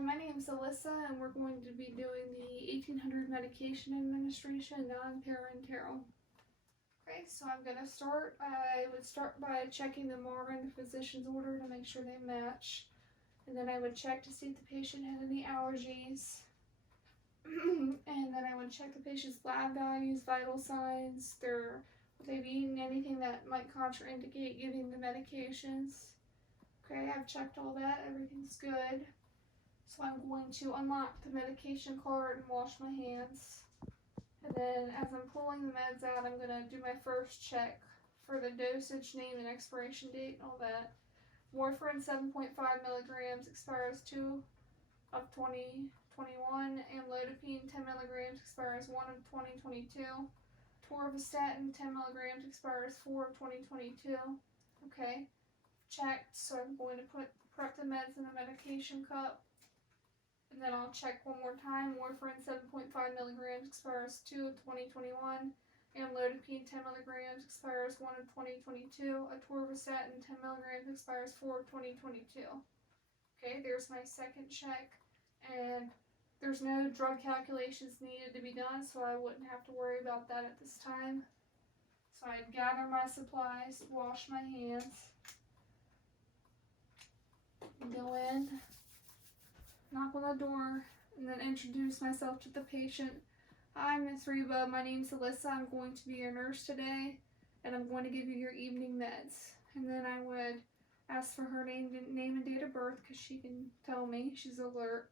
Hi, my name is Alyssa, and we're going to be doing the 1800 medication administration, Nonparental. Okay, so I'm going to start. I would start by checking them all in the physician's order to make sure they match. And then I would check to see if the patient had any allergies. And then I would check the patient's lab values, vital signs, would they be eating anything that might contraindicate giving the medications. Okay, I've checked all that, everything's good. So I'm going to unlock the medication cart and wash my hands. And then as I'm pulling the meds out, I'm going to do my first check for the dosage, name, and expiration date and all that. Warfarin 7.5 milligrams expires 2 of 2021. Amlodipine 10 milligrams expires 1 of 2022. Torvastatin 10 milligrams expires 4 of 2022. Okay, checked. So I'm going to prep the meds in the medication cup. And then I'll check one more time. Warfarin 7.5 milligrams expires 2 of 2021. Amlodipine 10 milligrams expires 1 of 2022. Atorvastatin 10 milligrams expires 4 of 2022. Okay, there's my second check. And there's no drug calculations needed to be done, so I wouldn't have to worry about that at this time. So I'd gather my supplies, wash my hands, and go in, knock on the door, and then introduce myself to the patient. Hi, Miss Reba. My name's Alyssa. I'm going to be your nurse today, and I'm going to give you your evening meds. And then I would ask for her name and date of birth because she can tell me. She's alert.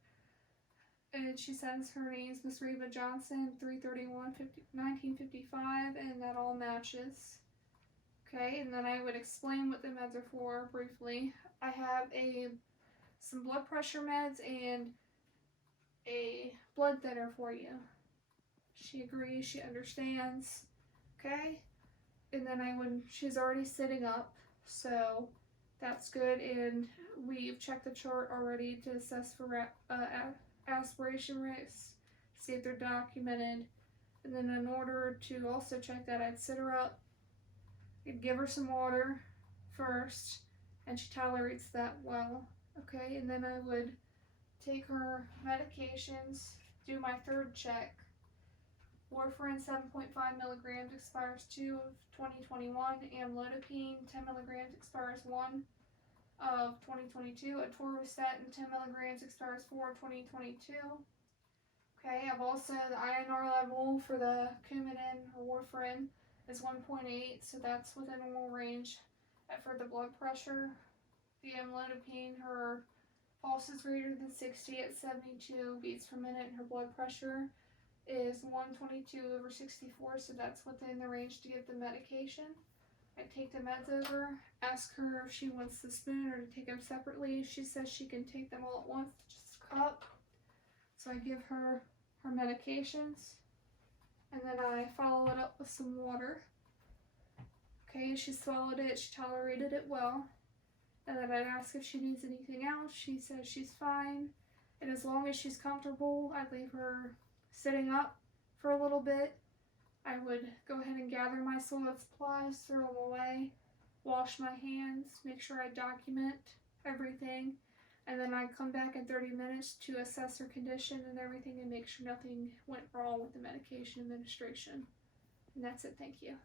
And she says her name's Miss Reba Johnson, 3/31/1955, and that all matches. Okay, and then I would explain what the meds are for briefly. I have some blood pressure meds and a blood thinner for you. She agrees, she understands. Okay, and then she's already sitting up, so that's good. And we've checked the chart already to assess for aspiration rates, see if they're documented. And then in order to also check that, I'd sit her up, I'd give her some water first, and she tolerates that well. Okay, and then I would take her medications, do my third check. Warfarin 7.5 milligrams expires 2 of 2021. Amlodipine 10 milligrams expires 1 of 2022. Atorvastatin 10 milligrams expires 4 of 2022. Okay, I've also, the INR level for the Coumadin or warfarin is 1.8, so that's within normal range. For the blood pressure, the amlodipine, her pulse is greater than 60 at 72 beats per minute, and her blood pressure is 122/64, so that's within the range to give the medication. I take the meds over, ask her if she wants the spoon or to take them separately. She says she can take them all at once, just a cup. So I give her her medications, and then I follow it up with some water. Okay, she swallowed it, she tolerated it well. And then I'd ask if she needs anything else. She says she's fine. And as long as she's comfortable, I'd leave her sitting up for a little bit. I would go ahead and gather my soiled supplies, throw them away, wash my hands, make sure I document everything. And then I'd come back in 30 minutes to assess her condition and everything and make sure nothing went wrong with the medication administration. And that's it. Thank you.